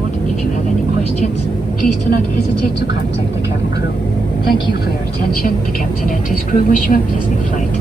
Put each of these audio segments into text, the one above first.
board. If you have any questions, please do not hesitate to contact the cabin crew. Thank you for your attention. The captain and his crew wish you a pleasant flight.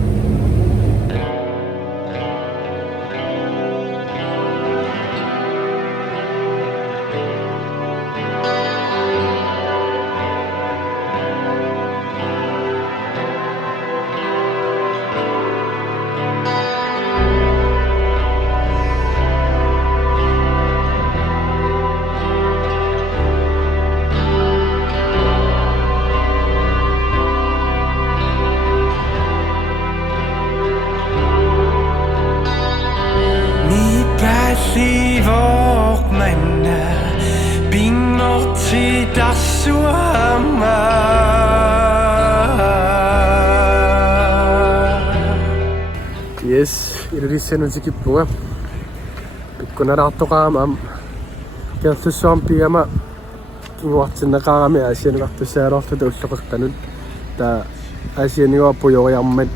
Yes, Sikiinnarpugut Sikiinnarpugut. Pikkuna raattoqaama kertussuarpiama kinguartinnaqaarami asianuartussaaloorluta ulloqeqqanut taa asianuarpujoriarmat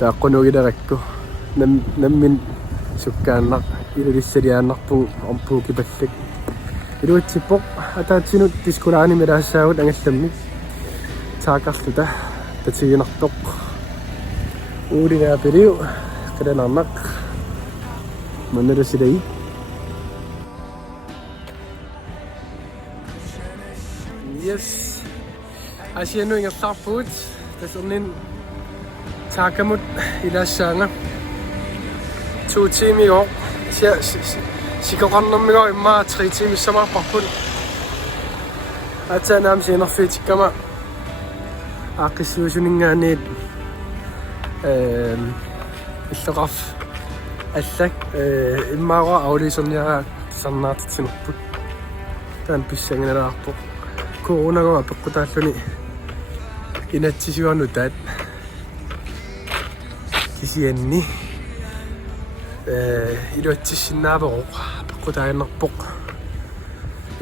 taaqqunugileriqku nammin sukkaannaq ilulissaliaannarpun orpuukipallak iluutsippoq ataatsinut tiskulaani milaassaagut angallammi taaqarluta tatiginartoq uudingaapiliu qilanarnaq mannalusilai yes asianuingerlarpugut tasernin taakamut ilaassaanga 2 tiimigo sikoqarnermigo immaa 3 tiimissamarparput ataanaam siinarfiitikkama aaqqissuusuningaaniit иллоqarf allak immaaqua auliiserniaraa sarnaartitsinerput taan pissanginalaarpoq coronagua peqqutaalluni inatsisuarnu taat kisianni iluatsissinnaavoq peqqutaaginnarpoq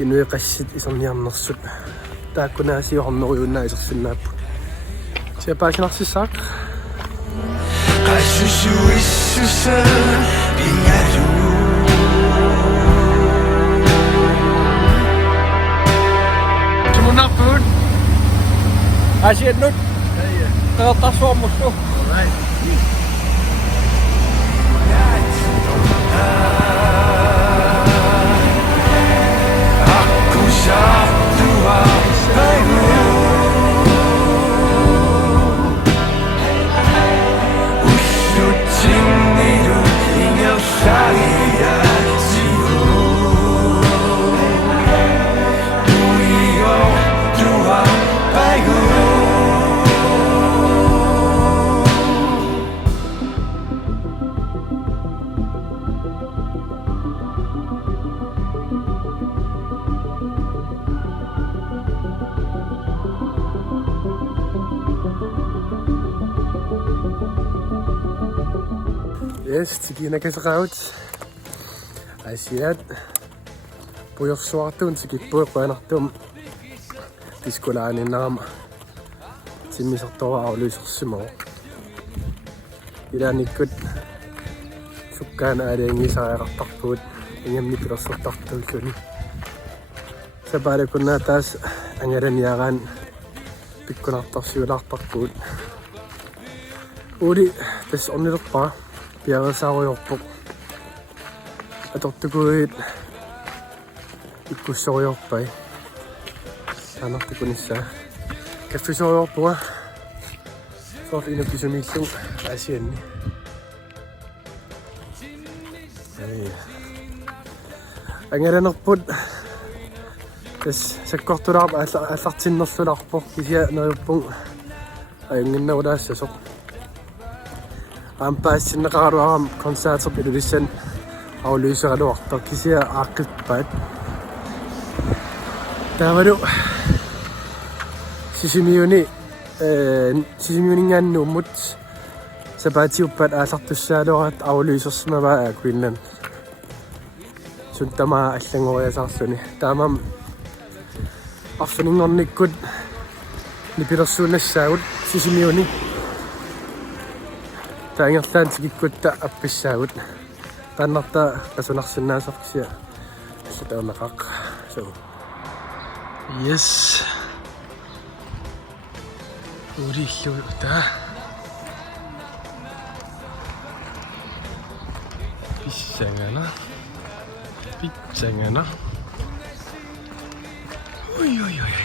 inuiqassit iserniarnersut taakkunaasiorneriunnaa isersinnaapput siapaasinarsisaaq Sikiinnarpugut asiannut qeertarsuarmussu Yes, Sikiinnarpugut asiat pujorsuartuun Sikiinnarpugut tiskulaaninnarama timmisertora auliisersimoo ilaanikut sukkaana aliangisariaqartarpugut ingammi pilersertartuulluni sapaalakunnaa taas angalaniaraan pikkunartarsiulaartarpugut uuli tas ornilerpaa piagasaaruyorpoq atortukuit ikkussoriorpai taanartukunissaa kaffisoriorpuga soorl inukisumillung asianni angalanerput tas sakkortulaarpa аллартиннерлуларпоq kisia neriuppung ayunginnaulaassasuq ampaassinnaqaruaram konserter pilulissan auluiseraluartor kisia aaqqippaat taavalu sisimiuningaannuummut sapaatiuppat aallartussaaluarat auluisersmavaa Greenland suntamaa allangoriasaarsuni taamam arfininngornikkut nipilersuunnassaagut sisimiuni taangerlaan tikikkutta appissaagut qannarta qasunarsinnaasarkisia nakak. So yes. 우리 일로다. 빗장하나? 오이오이오이.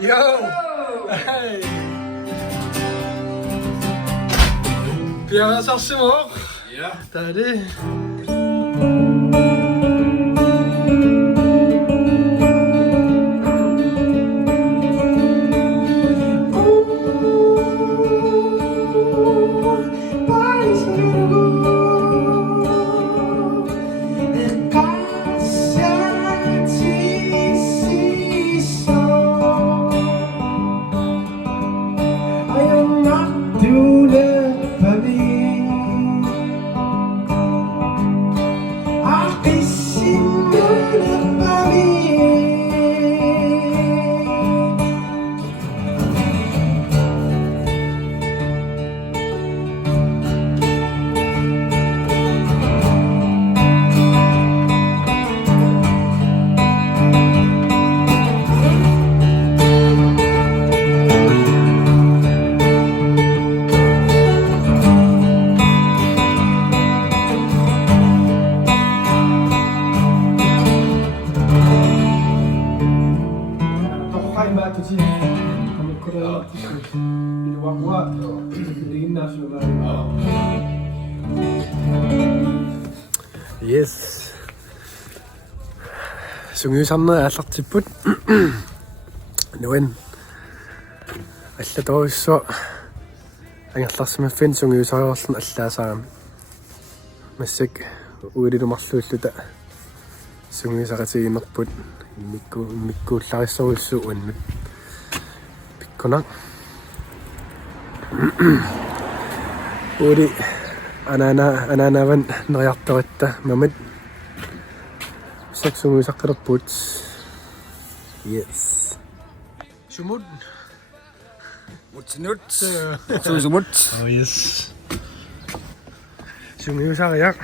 Yo! Hey! Bien forcément. Ja. T'as dit. Yes. Sungiusanner аллартиппут. Nuin. Аллаторуссуа ангерларсимаффин сунгиусариорлун аллаасаам. Массак уилилумарлууллута сунгиусаратигинерпут миккууллариссоруссуу уаннут. Пиккона. Ури ананаван нериарторитта мамат сексуусаққилерпут. Yes. Sumut. Mutsinut. Sumut. Oh yes. Sungiusariaq.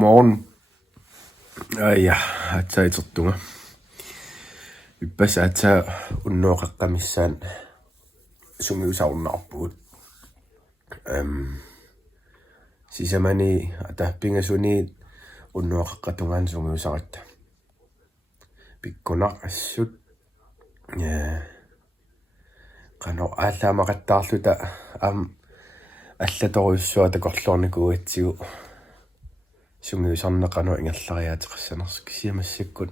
Godmorgen. Ja, atsaitertunga. Ippas atsa unnuoqaqqamissaan sumiusaarnarpugut. Sisamani atahpingasuni unnuoqaqqatungaan sumiusaratta. Pikkunaq assut. Qano ааllaamaqattaarluta аллаторуйуссуа такорлуарникууатсигу сунгиусарнеқано ингерлариаатеқассанерс кисиамассаккут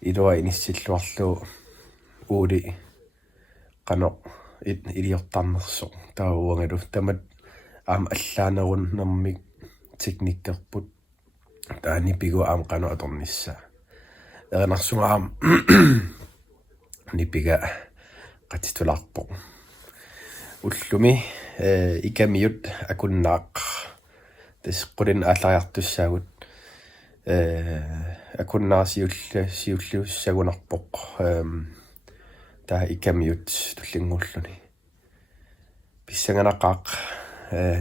илуа иниссиллуарлуу уули қано илиортарнерсо таауангалу тамат аллаанерун нэрмик техниккерпут таани пигу қано аторнisса эрнарсунгаам нипига qatitulаарpo уллуми икамиут акуннаақ тасқулин ааллариартуссаагут акуннаарсиуллуссагунарпоқ таа икамиут туллингууллуни писсанганақаақ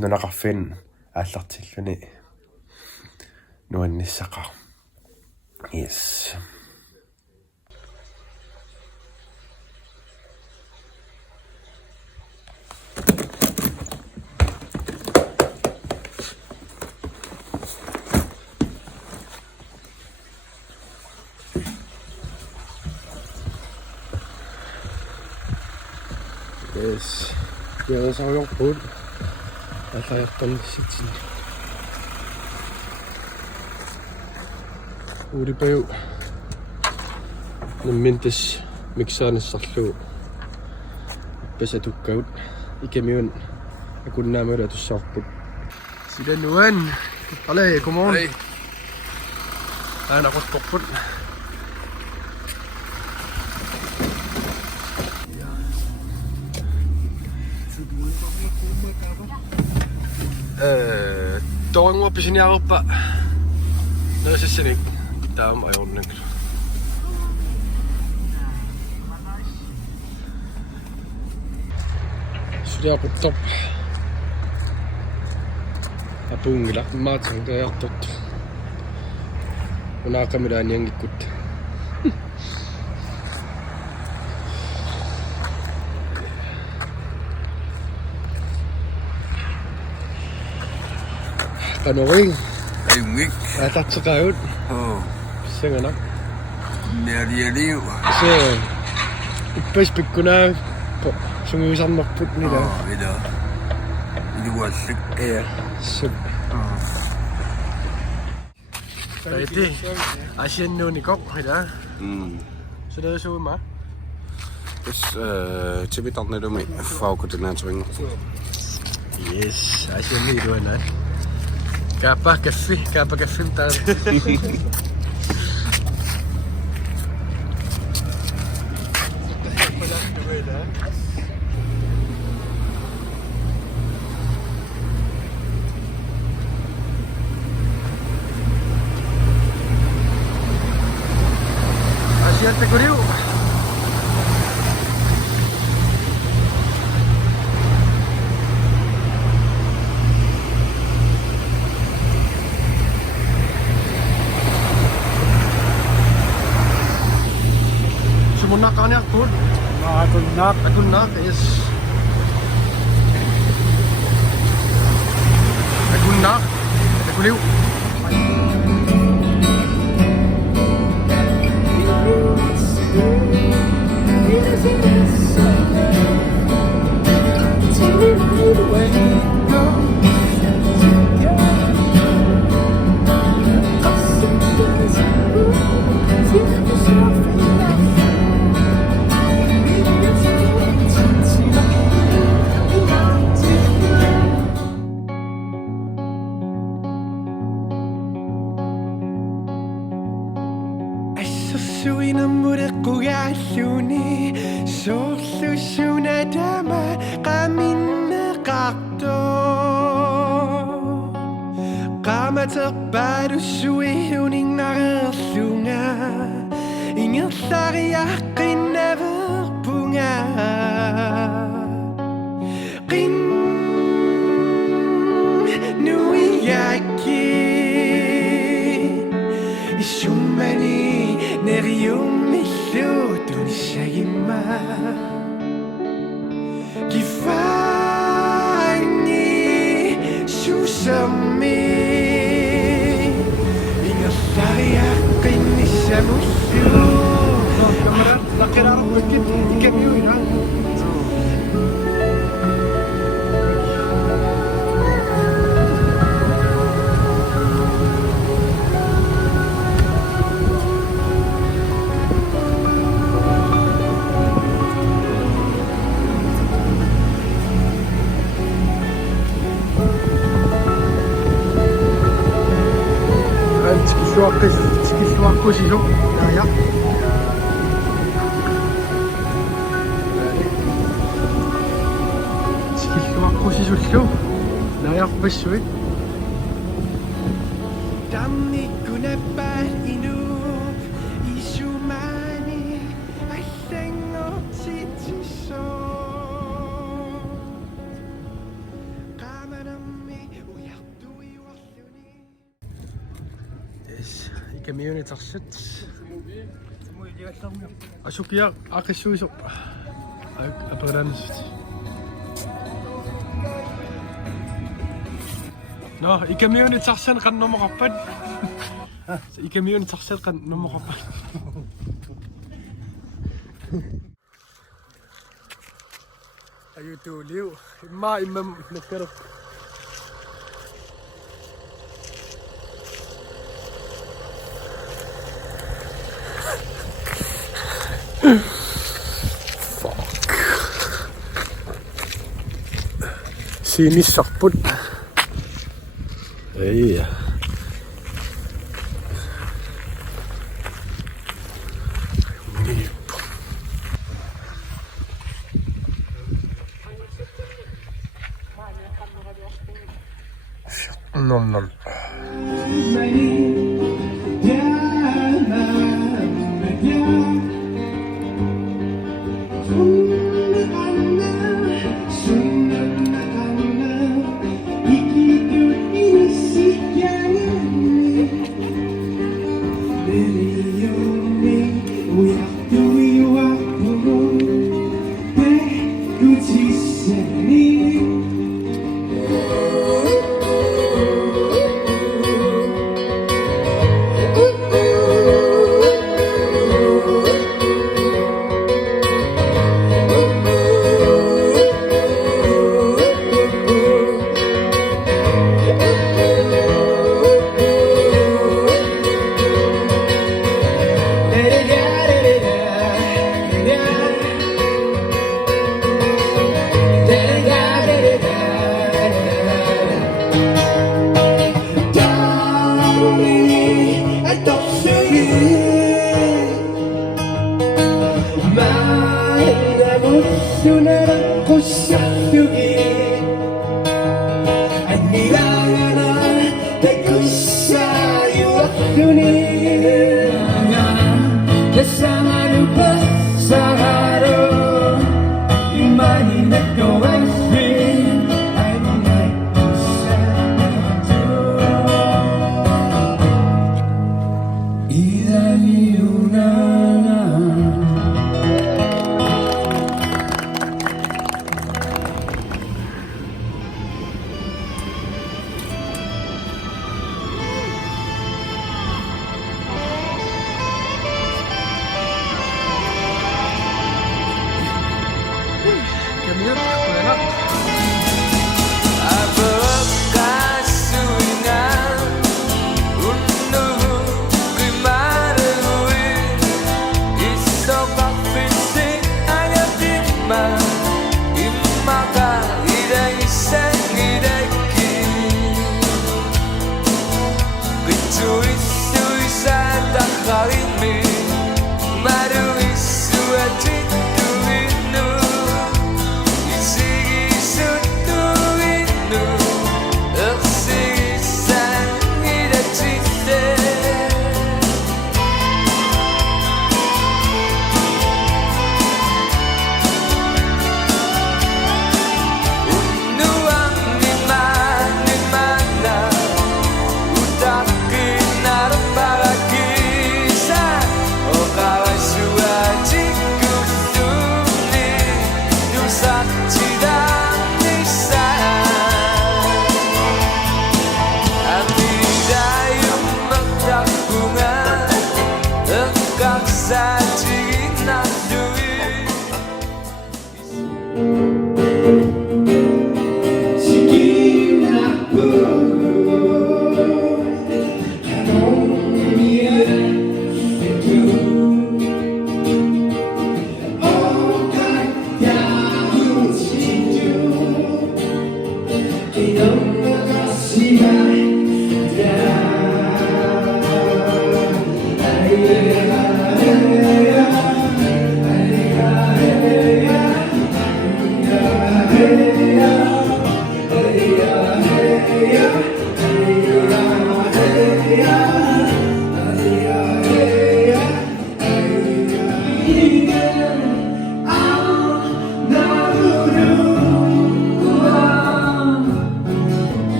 нунақарфин ааллартиллуни нуанниссақаа yes. Yes, jeg så jo på. Altså jeg kan sit. Ude bag. Nemmintes mixerne sallu. Besa du gaut. Ikke mere. Jeg kunne nærmere at du så på. Siden nu en. Alle, godmorgen. Hej. Der er nok også på. Toin oppisin ja oppa. No siis se niin tää on ajonnen. Sudah top. Apungila matsang tää jattot. On akamidaan jengikut. Kanoring. Ay wik. Tatsukayut. Oh. Senganak. Nerialiu. Se ippas pikkuna sumiusarnerput nila. Oh, ida. Iluassik. Ja. Så. Det asiennuuni kokida. Så det er så meget. Dus tibitarnilumi faukutinaatseringa. Yes, asienniiluana. Kapa kaffi täällä. Asiat teguriu. Sumunnakaan ja kun. Akunnak is. Akunnak. Akuliu. Sikiinnarpugut alluni soorlusunatama qaminneqarto qamaterpalussuihuninnareerlunga ingerlariaqqinnaverpunga qin nuiyakki Ljudun sägimä Kifaini susami Inga sariakin isa musyo Nakirarap ko ikami yun ha Sikiinnarpugut sisu naya Sikiinnarpugut sisullu najarpissui Tamnikkunappaat inuk isumani allangortitsissoo Qaamanammi uyartuiuarluni Ikamiuni tarsut Asukia aqissuisoq aperanansut No, ikamiuni tarsan qannormoqarpat Ikamiuni tarsat qannormoqarpat Ayutuliu imam nakkarap Sikiinnarpugut. Ei. Nom.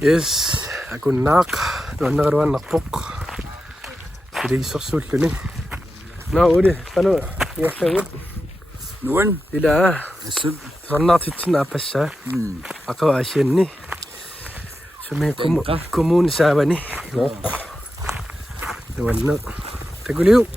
Yes, aku nak tuan nakpok. Jadi sorsuluni. Na ode, tano ya tawut. Nuan. Ila. Sub. Sanna titin apassa. Ako asyenni. Sumi kumun sabani. Nok. Tuan taguliu.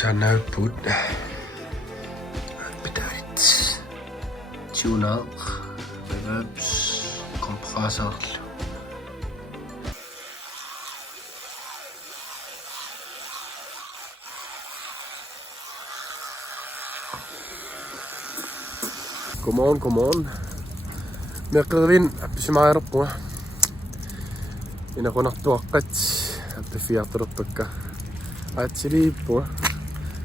Sikiinnarpugut. Bedeutet tuner, reherbs, kompressor. Come on. Merkerin apisimaarapua. Ina qonartuaqqat appifiartorpakka. Atsiliippua.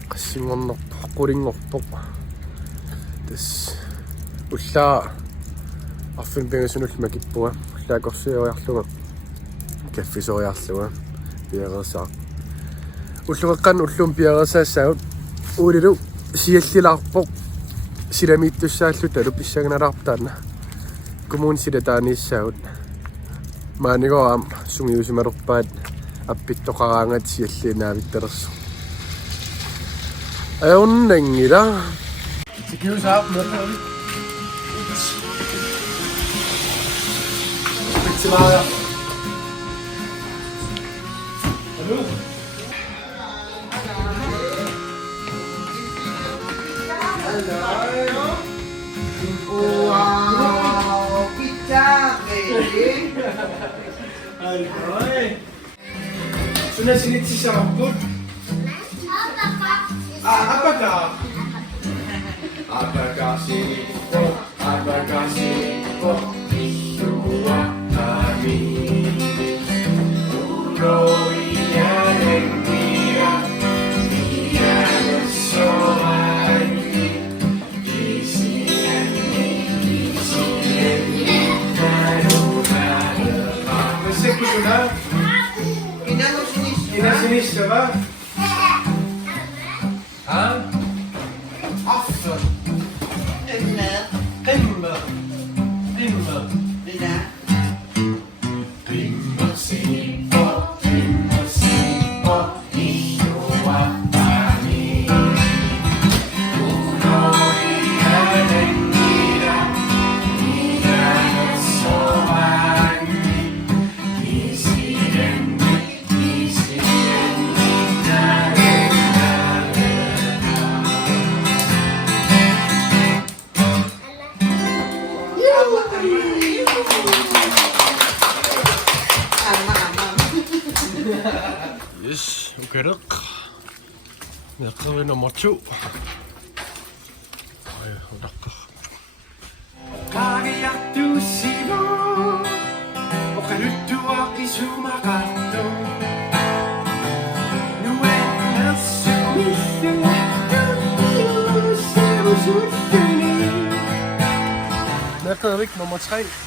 Qassingornerpoq qulinngorpoq. Tas ullaa arfin pengasunul makippua. Ullaakorsioriarluga. Kaffisoriarluga. Piaresaa. Ulluqeqqan ullum piaresaassaut. Ulilu siallilaarpoq. Silamiittussaallu talup issaganalaartaanna. Kumun silataaniissaut. Maanigoam sungiusimaruppaat appittoqaraangat sialliinaavittelersu. Ayonnangila. Sikiusaap merkeri. Pitsimaaya. Hallo. Wow, pizza, baby. Alright. Sudah sini sisamput. Apakah? Apakah sini? Apakah sini? Dua kami. Ulo iya dia, dia bersoal. Sekuna. Inasinis ka ba? Ha? After. Timber. Lina. Yes, ukerak. Merkeri nomor 2. Ayo, udah. Med Frederik nummer 3.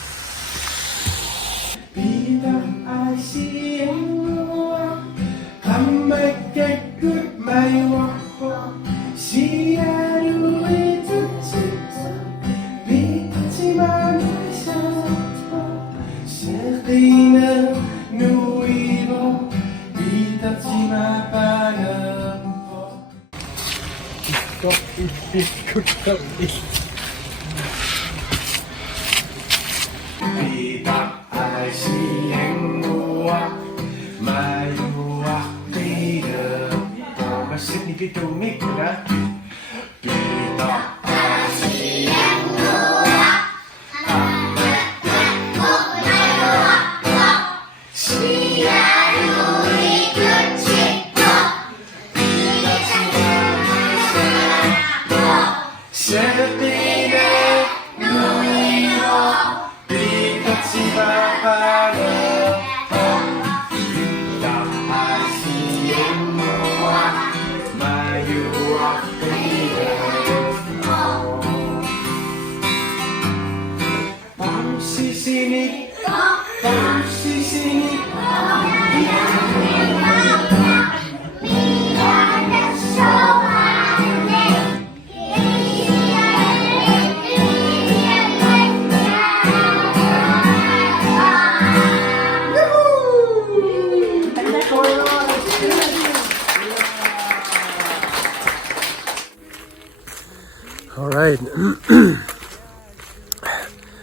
Alright.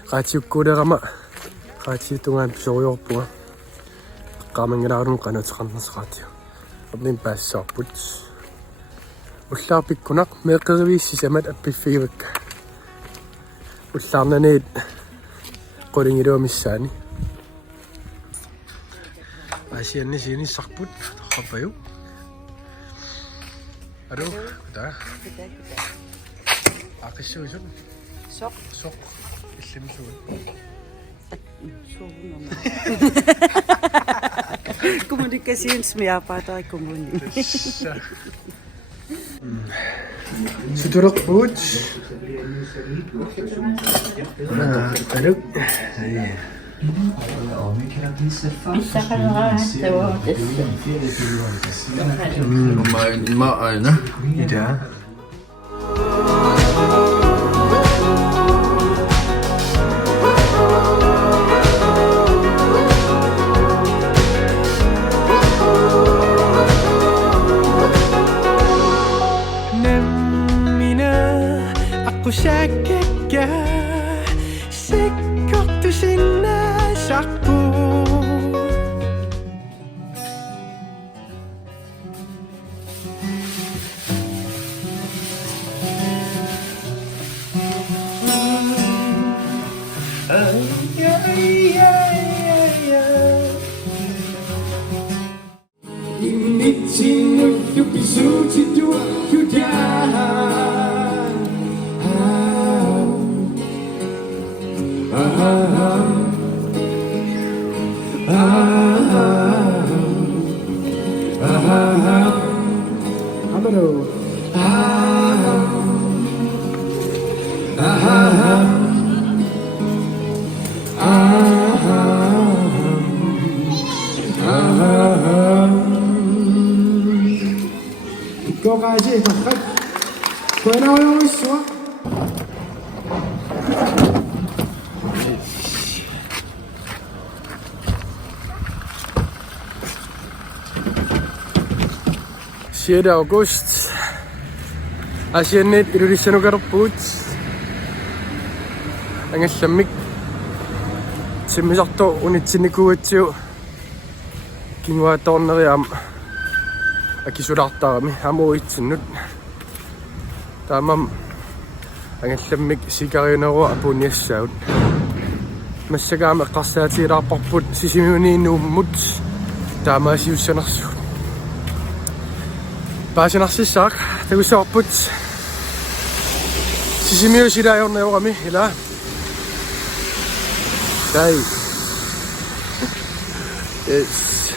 Qaatiukkuulerama qaatiutungaan pisoriorpuga qaamangalaarun qanatiqarnersaqaatiu erlin paassarput ullaarpikkunaq meeqeriviissisamat appiffiivakka ullaarnaniit qolingiluumissaani asianni siinissarput torrapaju alo kutaa Akissuusun. Sok. Illimsuun. Kommunikationsmedarbejder i kommunen. Sikiinnarpugut. Hallo. Kumain Ida. Kushakeka Sikoktu sinna sakpu Initinu yupisuti dua yudah Kokaji takhat Kuenayo iswa Sieda August. Asianit ilulissanukarput. Angallammik simmisartu unitsinikuutsiu kinguatorneriam akisulartarami amuitsinnut taamam angallammik sikariuneru apuniassaut массагаама эққарсаатилаарпарпут сисимиунииннууmmут таамаасиуссанерсу паасинарсиссаак тагуссаарпут сисимиусилаайорнеорами ила Okay. Yes.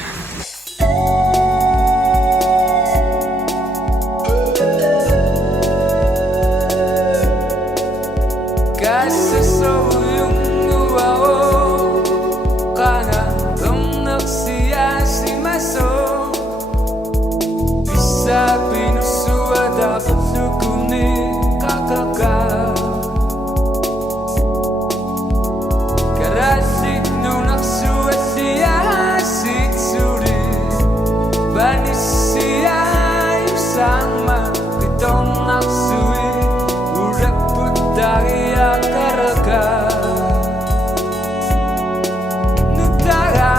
Kasi sa uyong uwao Kana ang naksiya si Maso Bisa pinusuwa dapat lukunin kakaka Karasik nung naksuwa siya sitsuri Banis siya isang makitong naksuwi Urak putari akaraga Nutara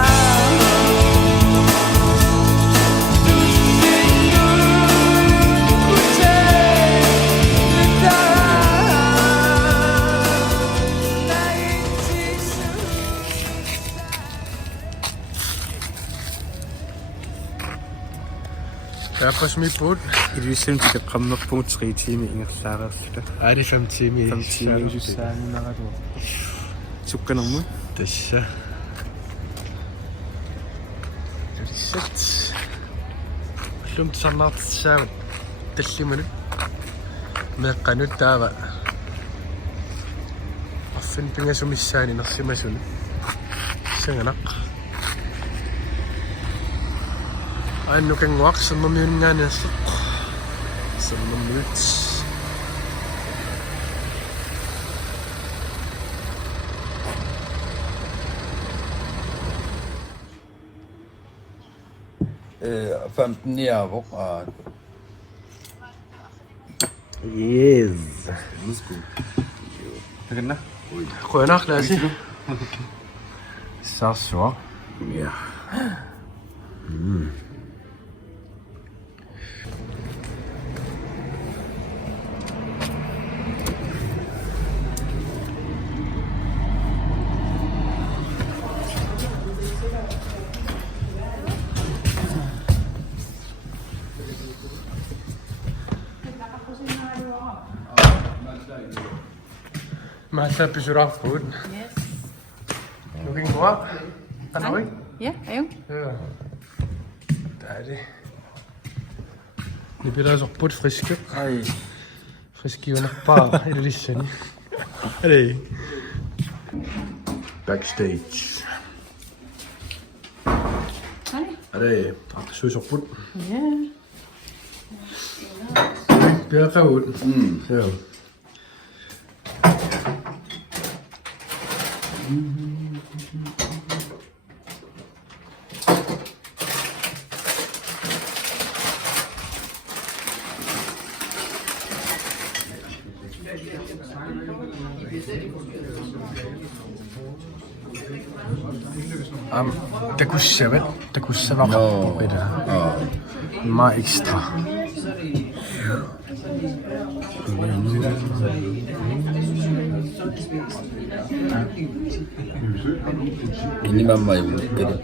Tapos may food. I synes, at komme nok på 3 timer i Ingers. Ej, det er 5 timer. 5 timer, jeg synes, at det er ret godt. Sukker nogen mod? Det er så. Det er sæt. Lumt sådan noget sammen. Det er lige med qanut dava. Og find penge som i sani nasi masun. Senganak. Ay no kang wak sa mamiyun nga nasa. Sa mamiyuts. Yes. Maganda? Kuya na, klase. Saswa. Ja. Mahal pisurang food. Yes. Looking what? Anoy? Ja, ayun. Ja. Det er det. Det bliver altså brudt friske. Ej. Friske jo nok bare i det lige sådan. Er det ikke? Backstage. Hej. Er det søs og brudt? Ja. Det er ud. Ja. Det kunne se vel. Det kunne se være på det her. Meget ekstra. Ini mama yung gede.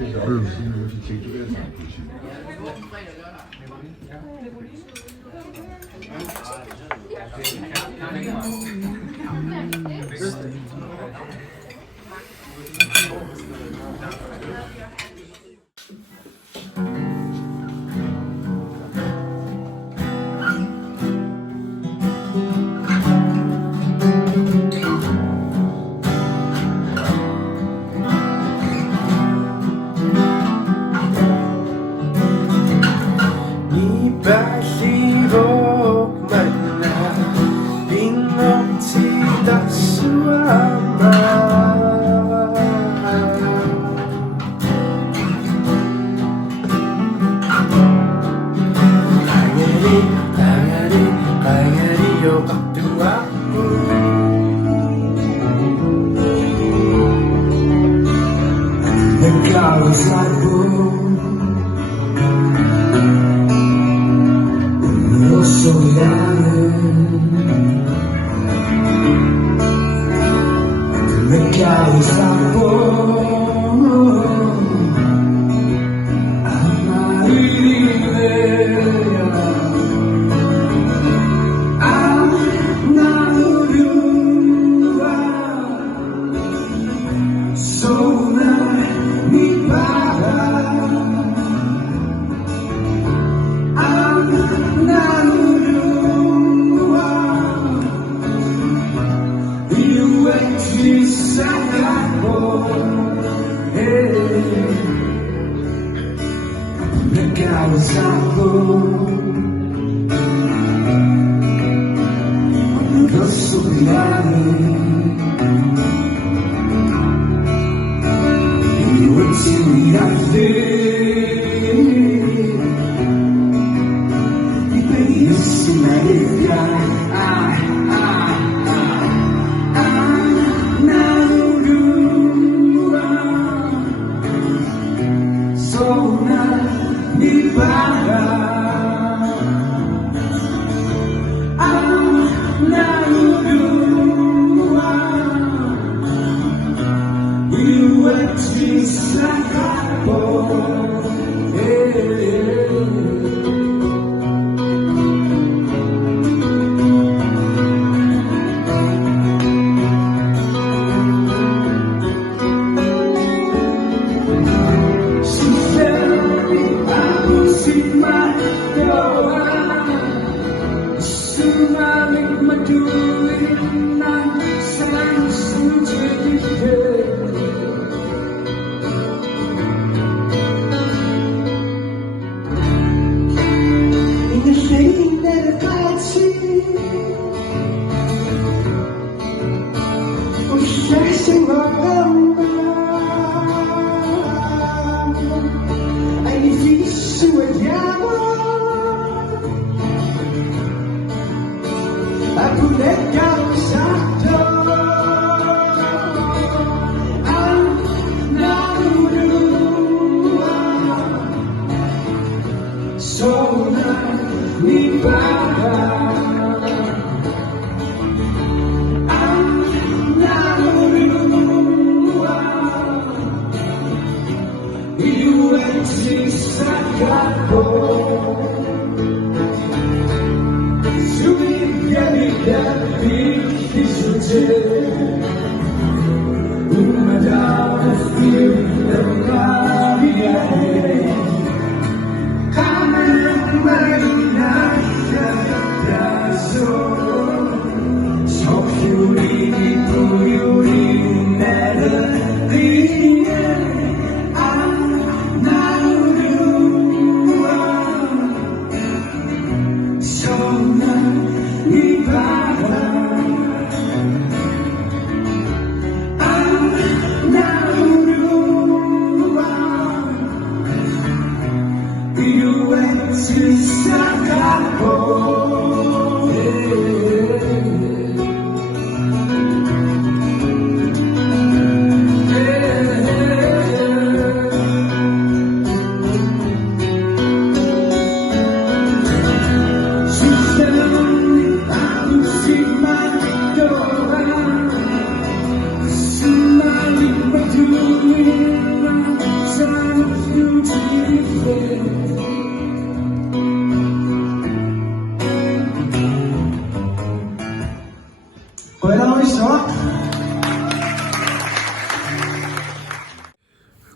So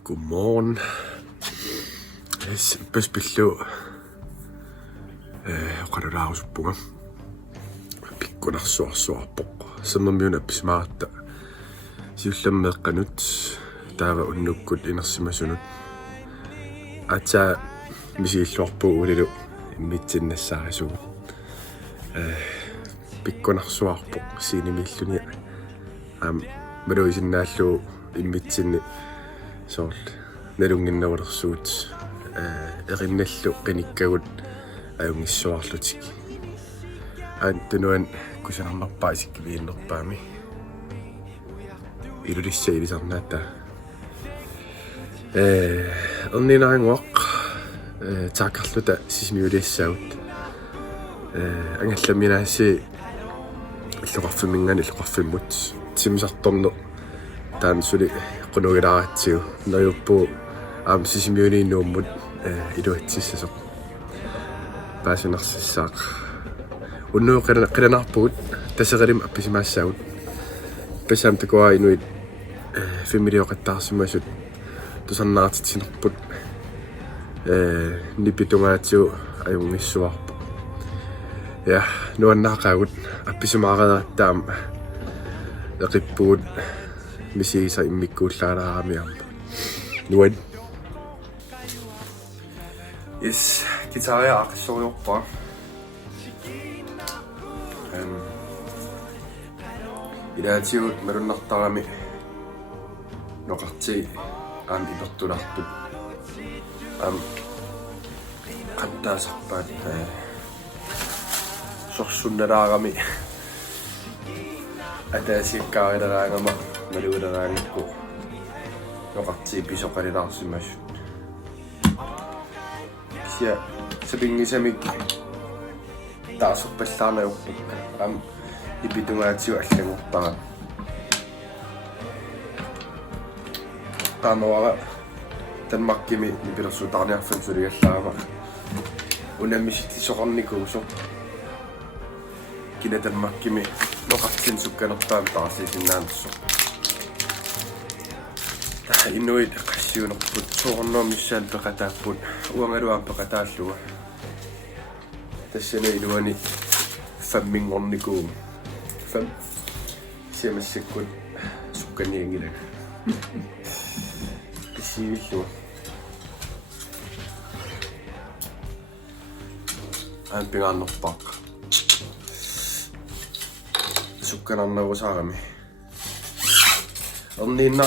Godmorgen. Spillu qanulaarusuppuga pikkunarsuarsuarpoq sammermiunappismaatta siullammeeqqanut taava unnukkut inersimasunut atsa misiilluarpu ulilu immitsinnassaarisug pikkunarsuarpoq siinimilluni maluisinnaallu immitsinni soort nalunginnaversuut erinallu qinikkagut ajungissuarlutik antunuan kusanarmarpaasikkiviinnerpaami ilulissailisarnaata erninaanguaq taakarluta sismiuliassaut angallaminaassi illuqarfimingani illuqarfimmut timisartorne taan suli qunugilaratsiu najuppu sisimiuniinnuummut iluatsissasoq paasinarсissaaq unnu qilanarpugut taseqalim appisimaassagut pasam takuaa inuit familioqattaarsimasut tusarnaartitsinerput nipitungaatsiu ajungissuarpu ja nuannaaqaagut appisimaaqaderattaam eqippugut misiisa immikkuullaaraamiam nuan yes Guitar aksorjoppa. Ilaatiut merunartarami noqarti ipertulartut qattaasarpaat sorsunnalaarami ataasiikkaarilaangama maluularaangikku noqarti pisoqalilaarsimassut sia sapingisamik taasorpallaarnayorpukka ipitungaatigu allangorpara qaamawara Danmarkimi nipilersuutarniarfam suligallaama unammisittisoqarnikuuso kina Danmarkimi noqartin sukkanerpaam taarsiisinnaanarso ta inuit qassiunerput soornermissaan peqataapput uangaluaan peqataalluga tassana iluani fammingornikuum fam siamassakut sukkaniangilaga kisiilluga pingaannerpaaqqa sukkanarnarusaarami erniinna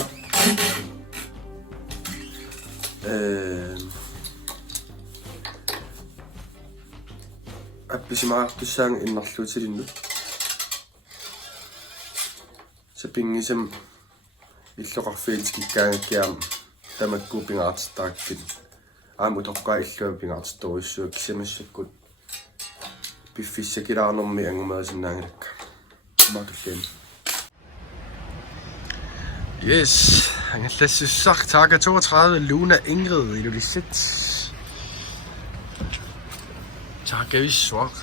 appisimaartussaanga innarluutilinnu sapingisam illoqarfiitikikkaangakkiaam tamakkuu pingaartittaakkin aamu toqqaa illua pingaartittoruissuak kisamassakut piffissakilaanermi angumaasinnaangilakka maakallin yes angallassussaq taaka 32 Luna Ingrid ilulissit taakavissuaq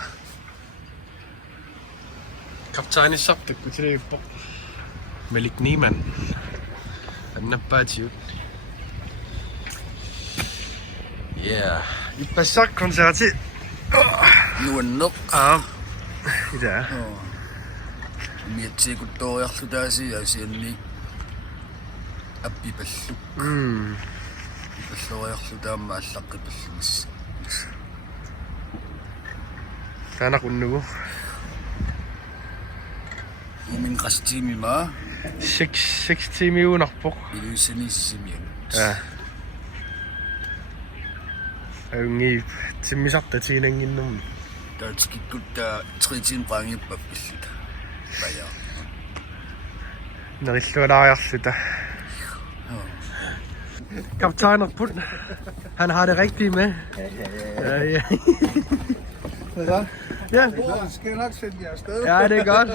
kaptaanissartakku tilippo Malik Niemann annappaatiut yeah ippassaq konserti nuanneq ida miatsikuttoriarlutaasi asianni appipallu ipalloriarlutaamma allaqqipallugis taanaqunnugu min qastiimima 6 tiimiunarpoq iluissaniissimiun aungiip timmisartatiinanginnum taatskikkutta 13 braangippappilluta vaja nerillualaariarluta kaptajnerput han har det rigtige med ja. Hvad så? Ja. Så skal jeg nok sende jer afsted. Ja, det er godt.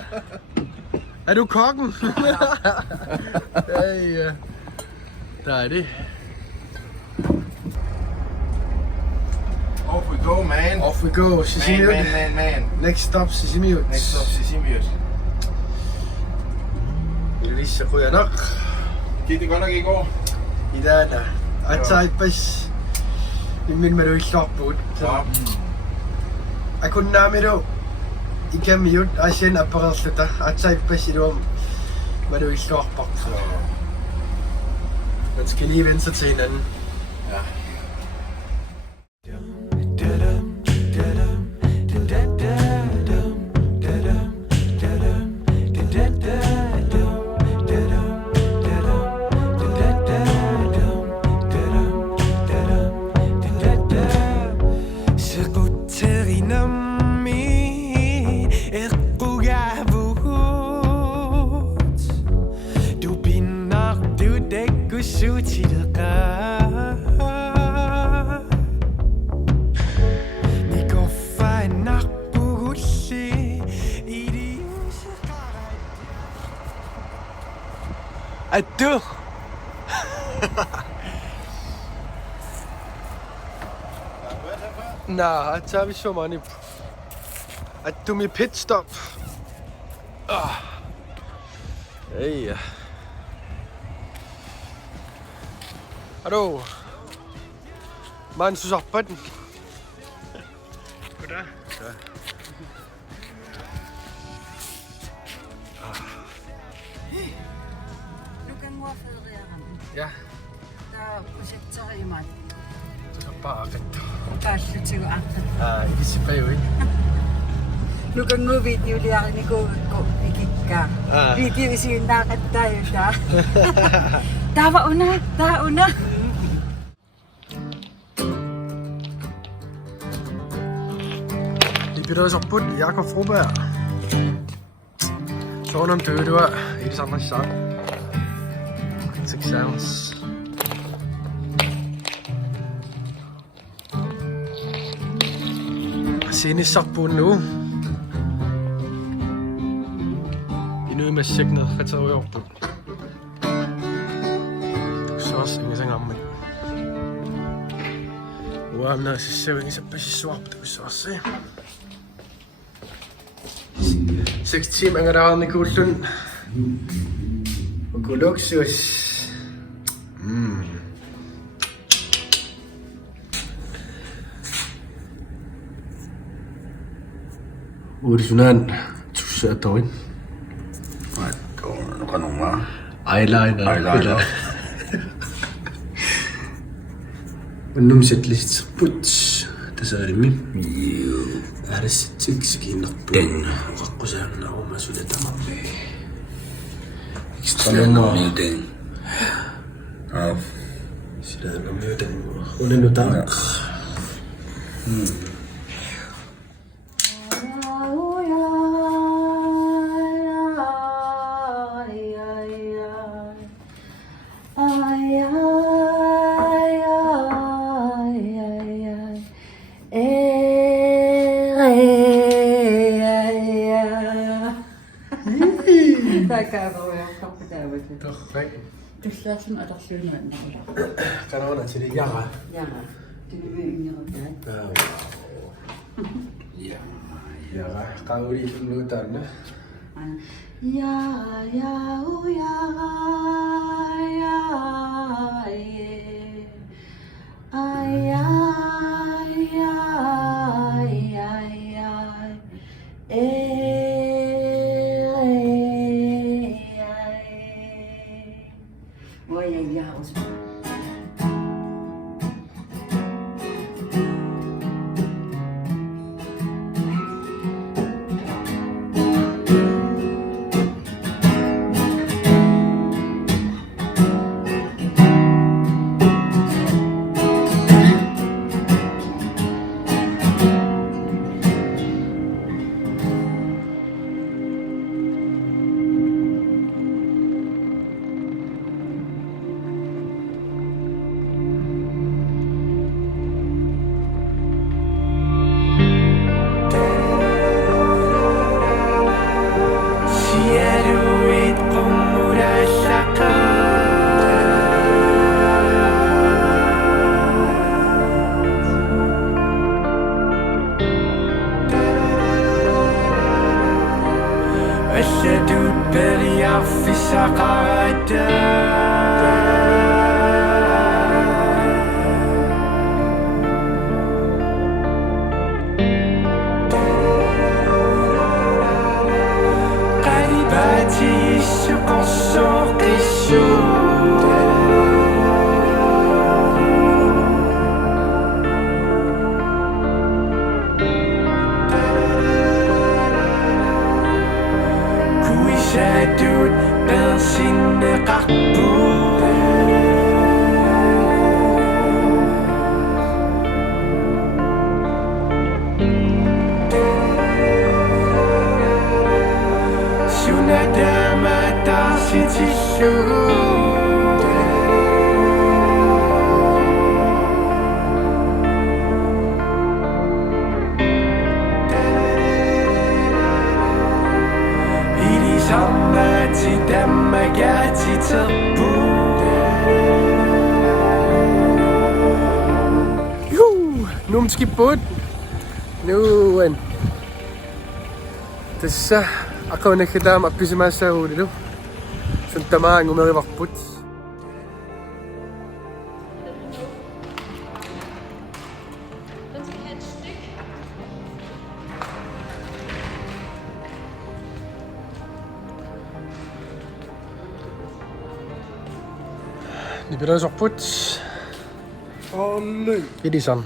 Er du kokken? Ja. Der er det. Off we go, man. Off we go, Sikiinnarpugut. Man. Next stop, Sikiinnarpugut. Next stop, Sikiinnarpugut. Lige så ryger nok. Gik det godt nok i går? I dag da. Atsaippas. Min med du ikke slår på. Jeg kunne nærme det. I kan mute. Jeg siger at bare slutte. Atsaippas i det med du ikke slår på. Man skal lige vente sig til hinanden. Ja. At du? Nej, tager vi så meget. At du med pitstop. Hey. Hallo. Man så op på den. Goddag. Ja. Ja. Der er projekter i mig. Det er bare fedt. Kallutigu arta. Ikisipayu ikke? Lukangu video liarniku ikikka. Video isiinnaaqattaayuta. Tava una. Ipidosorput Jakob Froberg. Soonam tüüdua ilisarnassaan. 6 ounce. Sinissarpuun nu. Inuimassiakner qateriorput. Soos ingisangaammat. Uamna sissavingisappasissuarput ussaarsi. 6 timer angaraarni kuullun. Ukuluksus. Uudisunan tussaatoin. Kanunga. Eyeliner. Unnumsatlisserput tasaalimi. Arissitsik Sikiinnarpugut. Qaqqusaagnaruma sulatamappi. Muuten. Sidana myöten. Unennutaan. Tuslaasun atarsuunuanna. Kanawana sili yara. Yara. Tunumingirutaat. Yara. Qauli sunnuutaanna. Numskiput. Nuan. Tässä ako nakita appisimassa uudelu. Suntamaan ngumerivarput. Ni bidosorput. Olle. Idisan.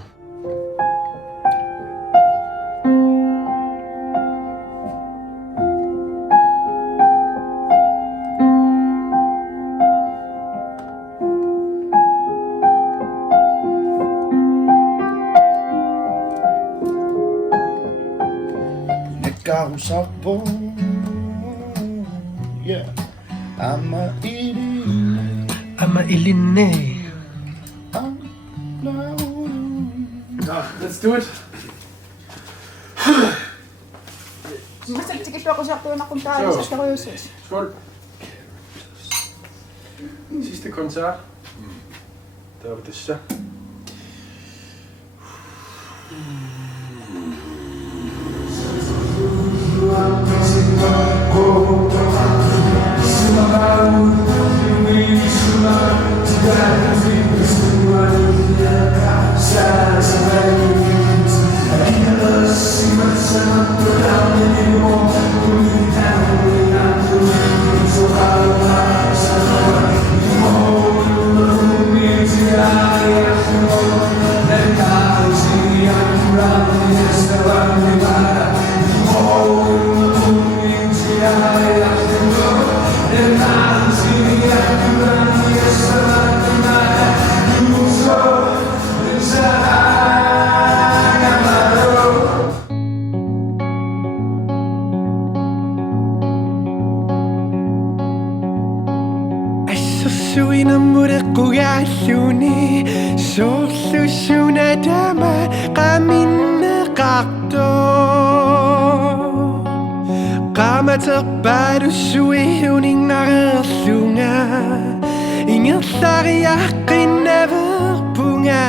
Tausarpo. Yeah. Ama ilinne. Let's do it. Masakit ako sa na kung tayo sa karosis. Skål. Sidste koncert. Der var det så. Sikiinnarpugut alluni sorlusunadama qaminneqarto qamaterpalussuihuningnarerlunga ingerlariaqqinnaverpunga